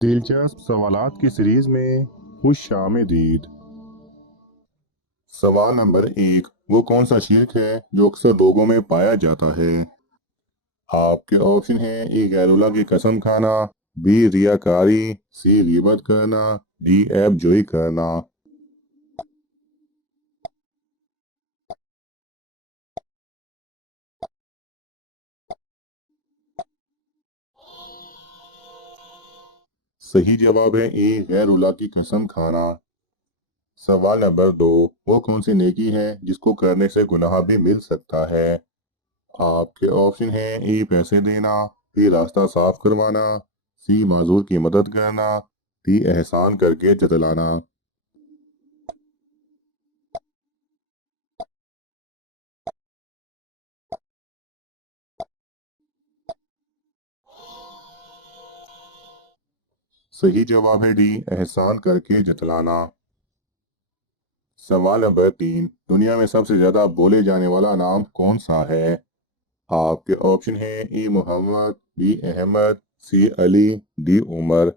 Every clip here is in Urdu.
دلچسپ سوالات کی سیریز میں خوش آمدید۔ سوال نمبر 1، وہ کون سا شرک ہے جو اکثر لوگوں میں پایا جاتا ہے؟ آپ کے آپشن ہیں: اے غیر اللہ کی قسم کھانا، بی ریاکاری، سی غیبت کرنا، ڈی عیب جوئی کرنا۔ صحیح جواب ہے اے غیر اللہ کی قسم کھانا۔ سوال نمبر 2، وہ کون سی نیکی ہے جس کو کرنے سے گناہ بھی مل سکتا ہے؟ آپ کے آپشن ہیں: اے پیسے دینا، بی راستہ صاف کروانا، سی معذور کی مدد کرنا، ڈی احسان کر کے جتلانا۔ صحیح جواب ہے ڈی احسان کر کے جتلانا۔ سوال نمبر 3، دنیا میں سب سے زیادہ بولے جانے والا نام کون سا ہے؟ آپ کے آپشن ہیں: A Muhammad, B Ahmad, C Ali, D Umar.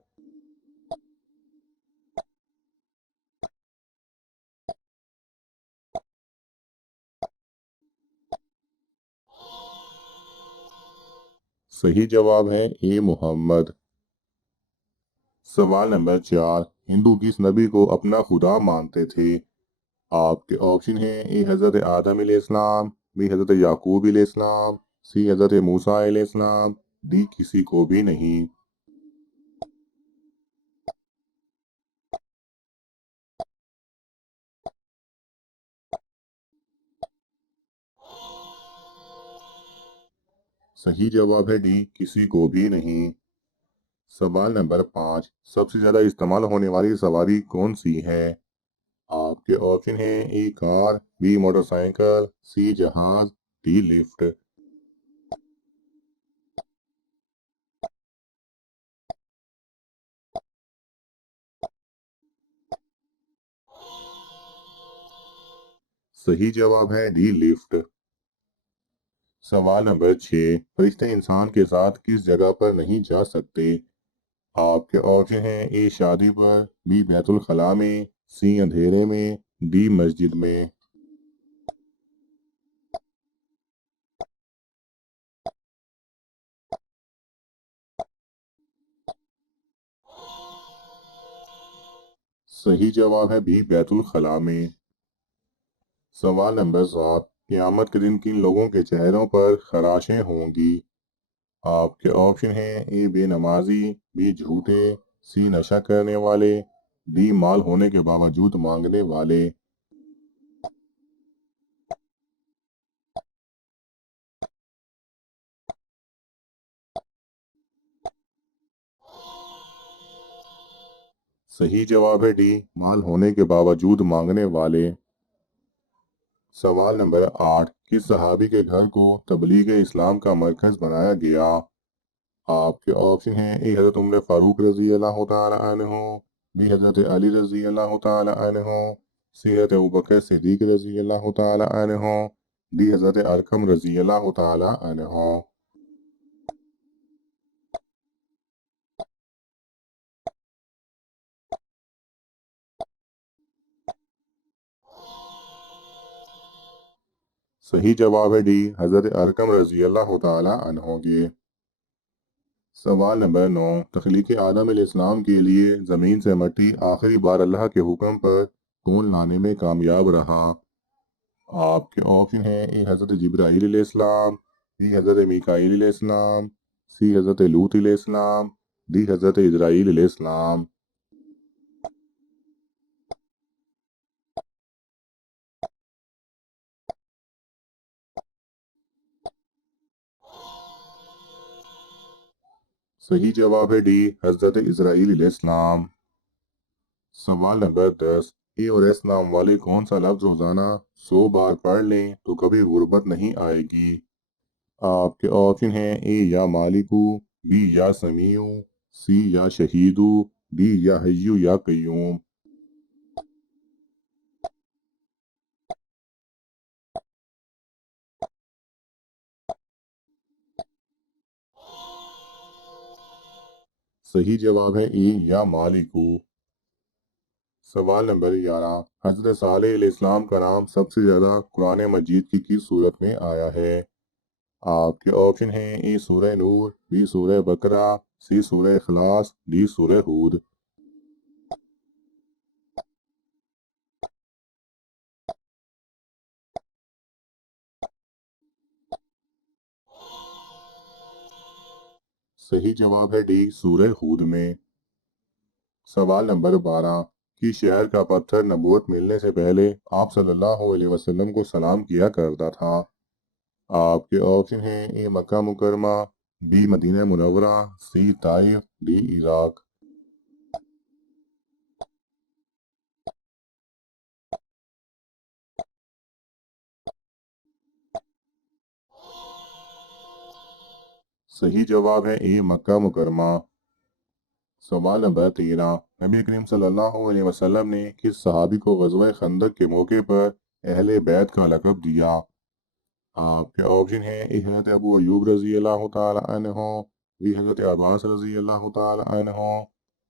صحیح جواب ہے اے محمد۔ سوال نمبر 4، ہندو کس نبی کو اپنا خدا مانتے تھے؟ آپ کے آپشن ہیں: اے حضرت آدم علیہ السلام، بی حضرت یعقوب علیہ السلام، سی حضرت موسیٰ علیہ السلام، ڈی کسی کو بھی نہیں۔ صحیح جواب ہے ڈی کسی کو بھی نہیں۔ سوال نمبر 5، سب سے زیادہ استعمال ہونے والی سواری کون سی ہے؟ آپ کے آپشن ہیں: اے کار، بی موٹر سائیکل، سی جہاز، ڈی لفٹ۔ صحیح جواب ہے ڈی لفٹ۔ سوال نمبر 6، فرشتے انسان کے ساتھ کس جگہ پر نہیں جا سکتے؟ آپ کے آپشن ہیں: اے شادی پر، بی بیت الخلاء میں، سی اندھیرے میں، ڈی مسجد میں۔ صحیح جواب ہے بی بیت الخلاء میں۔ سوال نمبر 7، قیامت کے دن کن لوگوں کے چہروں پر خراشیں ہوں گی؟ آپ کے آپشن ہیں: اے بے نمازی، بی جھوٹے، سی نشہ کرنے والے، ڈی مال ہونے کے باوجود مانگنے والے۔ صحیح جواب ہے ڈی مال ہونے کے باوجود مانگنے والے۔ سوال نمبر 8، کس صحابی کے گھر کو تبلیغ اسلام کا مرکز بنایا گیا؟ آپ کے آپشن ہیں: اے حضرت عمر فاروق رضی اللہ تعالی عنہ، بی حضرت علی رضی اللہ تعالی عنہ، سی حضرت ابوبکر صدیق رضی اللہ تعالی عنہ، ڈی حضرت ارقم رضی اللہ تعالی عنہ۔ صحیح جواب ہے ڈی حضرت ارقم رضی اللہ تعالی عنہ کے۔ سوال نمبر 9، تخلیق آدم علیہ السلام کے لیے زمین سے مٹی آخری بار اللہ کے حکم پر کون لانے میں کامیاب رہا؟ آپ کے آپشن ہیں: اے حضرت جبرائیل علیہ السلام، بی حضرت میکائیل علیہ السلام، سی حضرت لوط علیہ السلام، ڈی حضرت اسرائیل علیہ السلام۔ صحیح جواب ہے ڈی حضرت اسرائیل علیہ السلام۔ سوال نمبر 10، اے اور ایس نام والے کون سا لفظ روزانہ 100 بار پڑھ لیں تو کبھی غربت نہیں آئے گی؟ آپ کے آپشن ہیں: اے یا مالکو، بی یا سمیعو، سی یا شہیدو، ڈی یا حیو یا قیوم۔ صحیح جواب ہے ای یا مالکو۔ سوال نمبر 11، حضرت صالح علیہ السلام کا نام سب سے زیادہ قرآن مجید کی کس صورت میں آیا ہے؟ آپ کے آپشن ہیں ای سورہ نور، بی سورہ بقرہ، سی سورہ اخلاص، ڈی سورہ ہود۔ صحیح جواب ہے ڈی سورہ ہود میں۔ سوال نمبر 12، کہ شہر کا پتھر نبوت ملنے سے پہلے آپ صلی اللہ علیہ وسلم کو سلام کیا کرتا تھا؟ آپ کے آپشن ہیں اے مکہ مکرمہ، بی مدینہ منورہ، سی طائف، ڈی عراق۔ صحیح جواب ہے اے مکہ مکرمہ۔ سوال نمبر 13، نبی کریم صلی اللہ علیہ وسلم نے کس صحابی کو غزوہ خندق کے موقع پر اہل بیت کا لقب دیا؟ آپ کے آپشن ہیں اے حضرت ابو ایوب رضی اللہ تعالی عنہ، بی حضرت عباس رضی اللہ تعالی عنہ،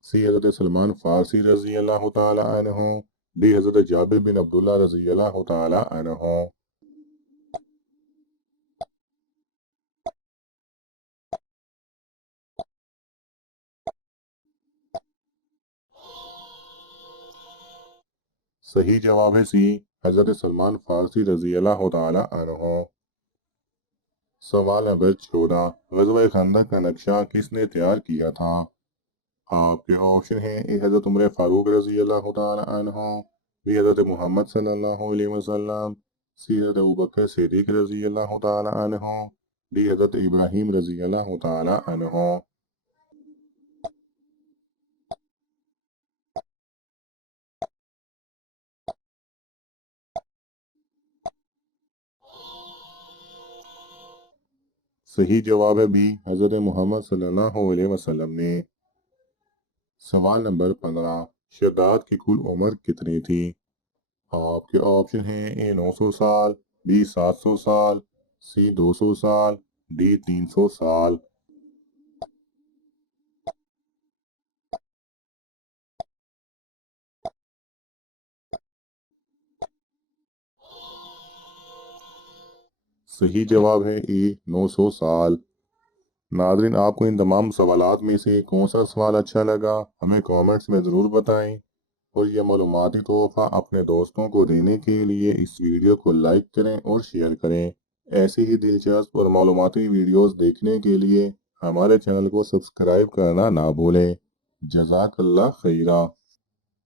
سی حضرت سلمان فارسی رضی اللہ تعالی عنہ، ڈی حضرت جابر بن عبداللہ رضی اللہ تعالی عنہ۔ صحیح جواب ہے سی حضرت سلمان فارسی رضی اللہ تعالی عنہ۔ سوال نمبر 14، غزوہ خندق کا نقشہ کس نے تیار کیا تھا؟ آپ کے آپشن ہیں اے حضرت عمر فاروق رضی اللہ تعالی عنہ، بی حضرت محمد صلی اللہ علیہ وسلم، سی حضرت ابوبکر صدیق رضی اللہ تعالی عنہ، ڈی حضرت ابراہیم رضی اللہ تعالی عنہ۔ صحیح جواب ہے بی حضرت محمد صلی اللہ علیہ وسلم نے۔ سوال نمبر 15، شداد کی کل عمر کتنی تھی؟ آپ کے آپشن ہیں اے 900 سال، بی 700 سال، سی 200 سال، ڈی 300 سال۔ صحیح جواب ہے اے 900 سال۔ ناظرین، آپ کو ان تمام سوالات میں سے کون سا سوال اچھا لگا ہمیں کامنٹس میں ضرور بتائیں، اور یہ معلوماتی تحفہ اپنے دوستوں کو دینے کے لیے اس ویڈیو کو لائک کریں اور شیئر کریں۔ ایسی ہی دلچسپ اور معلوماتی ویڈیوز دیکھنے کے لیے ہمارے چینل کو سبسکرائب کرنا نہ بھولیں۔ جزاک اللہ خیرہ۔